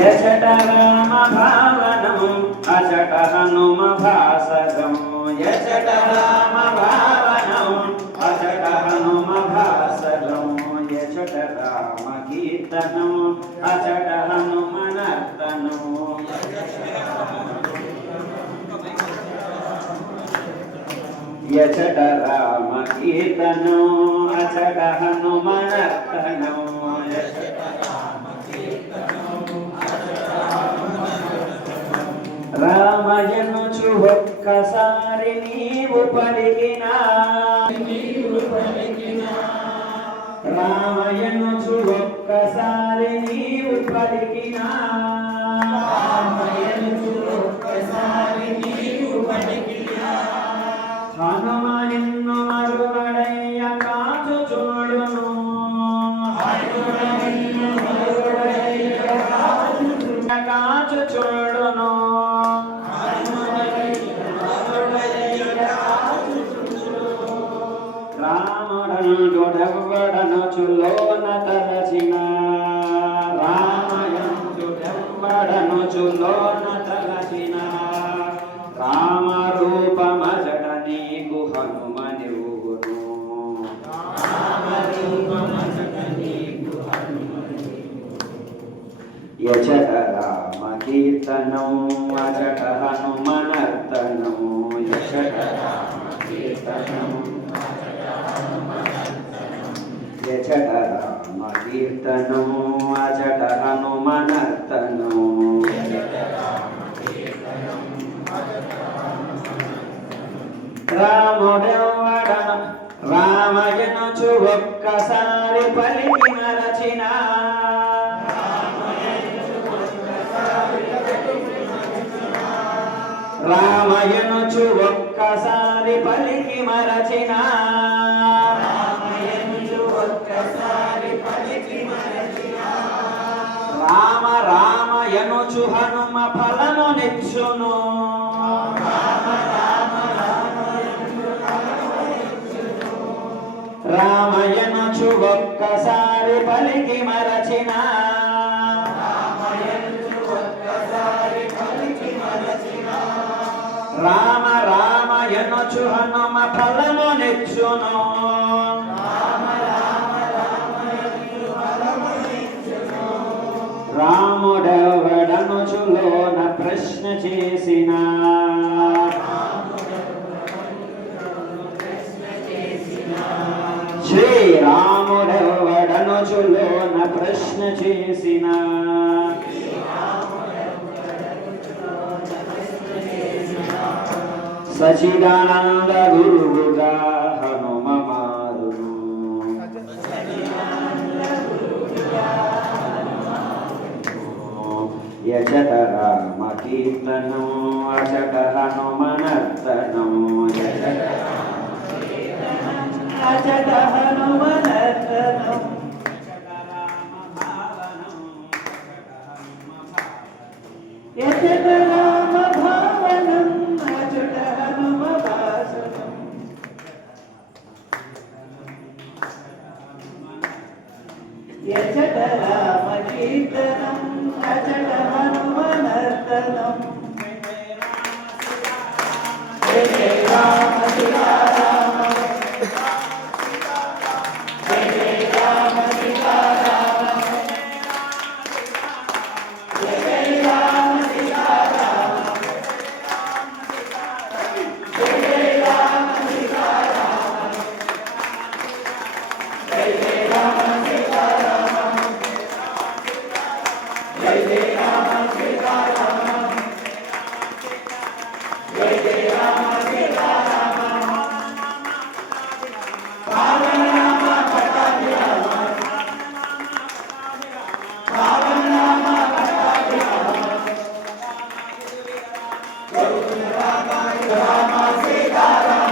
యచట రామ భావనం అచట హనుమ భాసగం. యచట రామ భావనం అచట హనుమ భాసగం. యచట రామ కీర్తనం అచట హనుమ నర్తనం. యచట రామ కీర్తనం అచట హనుమ నర్తనం యచట రామయనుచు ఒక్కసారి నీవు పలికిన. రామయనుచు ఒక్కసారి నీవు పలికినా. రాముడందుడెవ్వడను చులోన తలచిన రామయందుడెవ్వడను చులోన తలచిన రామరూపమజట నీకు హనుమనివును యచట రామ కీర్తనం హనుమనర్తనం యచట రామకీర్తనం కీర్తనం యచట రామ కీర్తనం అచట హనుమనర్తనం రాముడెవ్వడను రామయనుచు ఒక్కసారి పలికిన రచిన రామయనుచు ఒక్కసారి పలికి మరచినా. రామయనుచు హనుమ ఫలము నిచ్చును రామయనుచు ఒక్కసారి పలికి మరచిన రామ రామయనుచు హనుమ ఫలము నిచ్చును రాముడెవడనుచులోన ప్రశ్న చేసిన. శ్రీరాముడెవడనుచులోన ప్రశ్న చేసిన. సచిదానంద గురువుగా యచట రామ కీర్తనం హనుమనర్తనం యచట హనుమనర్తనం యచట రామ కీర్తనం అచట హనుమనర్తనం Jai Rama, Jai Rama.